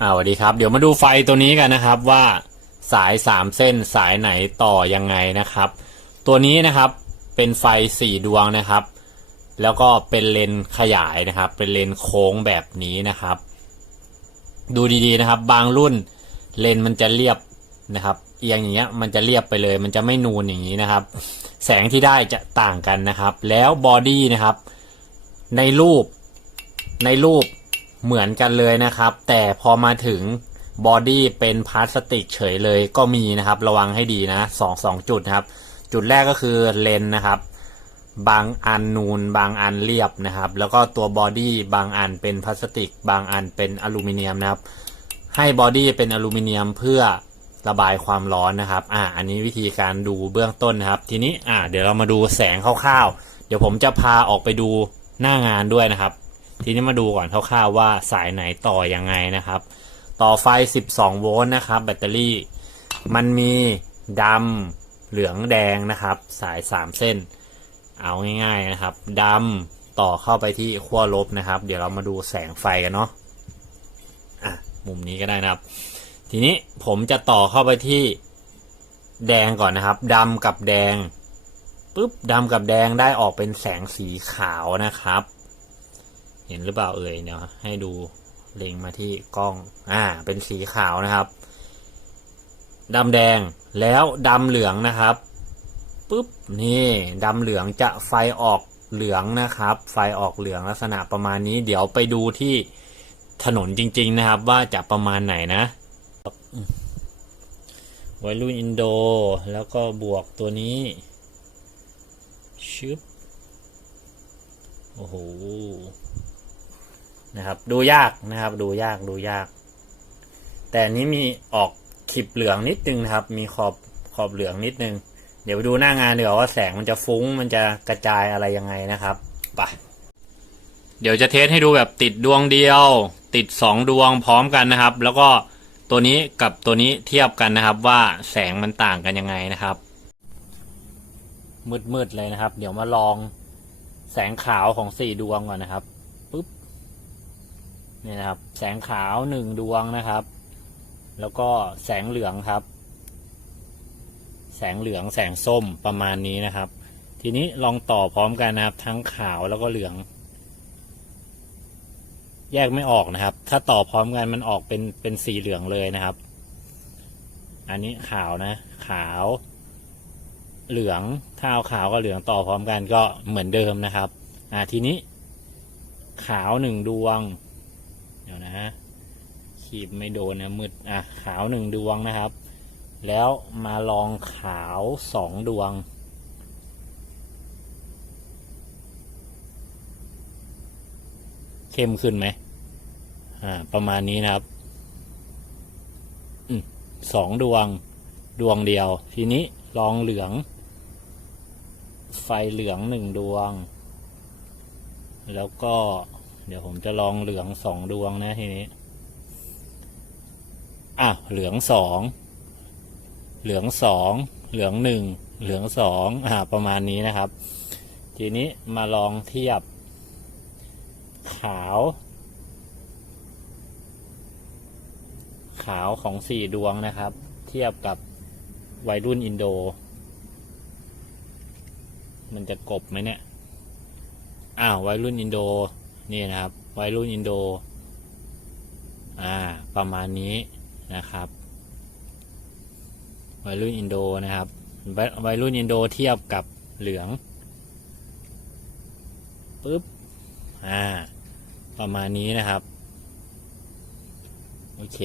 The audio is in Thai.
อ่าสวัสดีครับ เดี๋ยวมาดูไฟตัวนี้กันนะครับว่าสายสามเส้นสายไหนต่อยังไงนะครับ ตัวนี้นะครับเป็นไฟสี่ดวงนะครับ แล้วก็เป็นเลนขยายนะครับ เป็นเลนโค้งแบบนี้นะครับ ดูดีๆนะครับ บางรุ่นเลนมันจะเรียบนะครับ เอียงอย่างเงี้ยมันจะเรียบไปเลย มันจะไม่นูนอย่างนี้นะครับ แสงที่ได้จะต่างกันนะครับ แล้วบอดี้นะครับ ในรูปในรูป เหมือนกันเลยนะครับ แต่พอมาถึงบอดี้เป็นพลาสติกเฉยเลยก็มีนะครับ ระวังให้ดีนะสองสองจุดนะครับ จุดแรกก็คือเลนนะครับ บางอันนูน บางอันเรียบนะครับ แล้วก็ตัวบอดี้บางอันเป็นพลาสติก บางอันเป็นอลูมิเนียมนะครับ ให้บอดี้เป็นอลูมิเนียมเพื่อระบายความร้อนนะครับ อ่า อันนี้วิธีการดูเบื้องต้นนะครับ ทีนี้ อ่า เดี๋ยวเรามาดูแสงคร่าวๆ เดี๋ยวผมจะพาออกไปดูหน้างานด้วยนะครับ ทีนี้มาดูก่อนคร่าวๆว่าสายไหนต่อยังไงนะครับ ต่อไฟ 12 โวลต์นะครับ แบตเตอรี่ มันมีดำเหลืองแดงนะครับ สาย 3 เส้น เอาง่ายๆนะครับดำต่อเข้าไปที่ขั้วลบนะครับ เดี๋ยวเรามาดูแสงไฟกันเนาะอะมุมนี้ก็ได้นะครับ ทีนี้ผมจะต่อเข้าไปที่แดงก่อนนะครับดำกับแดงปุ๊บดำกับแดงได้ออกเป็นแสงสีขาวนะครับ เห็นหรือเปล่าเอ่ยเดี๋ยวให้ดูเล็งมาที่กล้อง อ่า เป็นสีขาวนะครับดำแดงแล้วดำเหลืองนะครับปุ๊บนี่ดำเหลืองจะไฟออกเหลืองนะครับ ไฟออกเหลืองลักษณะประมาณนี้ เดี๋ยวไปดูที่ถนนจริง ๆนะครับ ว่าจะประมาณไหนนะวัยรุ่นอินโด แล้วก็บวกตัวนี้ ชึบ โอ้โห นะครับ ดูยากนะครับ ดูยากดูยาก แต่นี้มีออกขีบเหลืองนิดนึงนะครับ มีขอบขอบเหลืองนิดนึง เดี๋ยวไปดูหน้างานเดีกว่าว่าแสงมันจะฟุ้งมันจะกระจายอะไรยังไงนะครับไปเดี๋ยวจะเทสให้ดูแบบติดดวงเดียว ติดสองดวงพร้อมกันนะครับ แล้วก็ตัวนี้กับตัวนี้เทียบกันนะครับว่าแสงมันต่างกันยังไงนะครับ มืดๆเลยนะครับ เดี๋ยวมาลองแสงขาวของสี่ดวงก่อนนะครับปุ๊บ นี่นะครับ แสงขาวหนึ่งดวงนะครับ แล้วก็แสงเหลืองครับ แสงเหลืองแสงส้มประมาณนี้นะครับ ทีนี้ลองต่อพร้อมกันนะครับ ทั้งขาวแล้วก็เหลือง แยกไม่ออกนะครับ ถ้าต่อพร้อมกันมันออกเป็นเป็นสีเหลืองเลยนะครับ อันนี้ขาวนะ ขาวเหลืองถ้าเอาขาวกับเหลืองต่อพร้อมกันก็เหมือนเดิมนะครับ อ่าทีนี้ ขาวหนึ่งดวง เดี๋ยวนะฮะขีบไม่โดนนะมืดอะขาวหนึ่งดวงนะครับ แล้วมาลองขาวสองดวง เข้มขึ้นไหมอ่าประมาณนี้นะครับอืมสองดวงดวงเดียว ทีนี้ลองเหลือง ไฟเหลืองหนึ่งดวง แล้วก็ เดี๋ยวผมจะลองเหลืองสองดวงนะทีนี้ อะ เหลืองสอง เหลืองสอง เหลืองหนึ่ง เหลืองสองอ่า ประมาณนี้นะครับ ทีนี้มาลองเทียบ ขาว ขาวของสี่ดวงนะครับ เทียบกับวัยรุ่นอินโด มันจะกบไหมเนี่ย อ้าว วัยรุ่นอินโด นี่นะครับวัยรุ่นอินโด อ่า ประมาณนี้นะครับวัยรุ่นอินโดนะครับวัยวัยรุ่นอินโดเทียบกับเหลืองปึ๊บอ่า ประมาณนี้นะครับ โอเค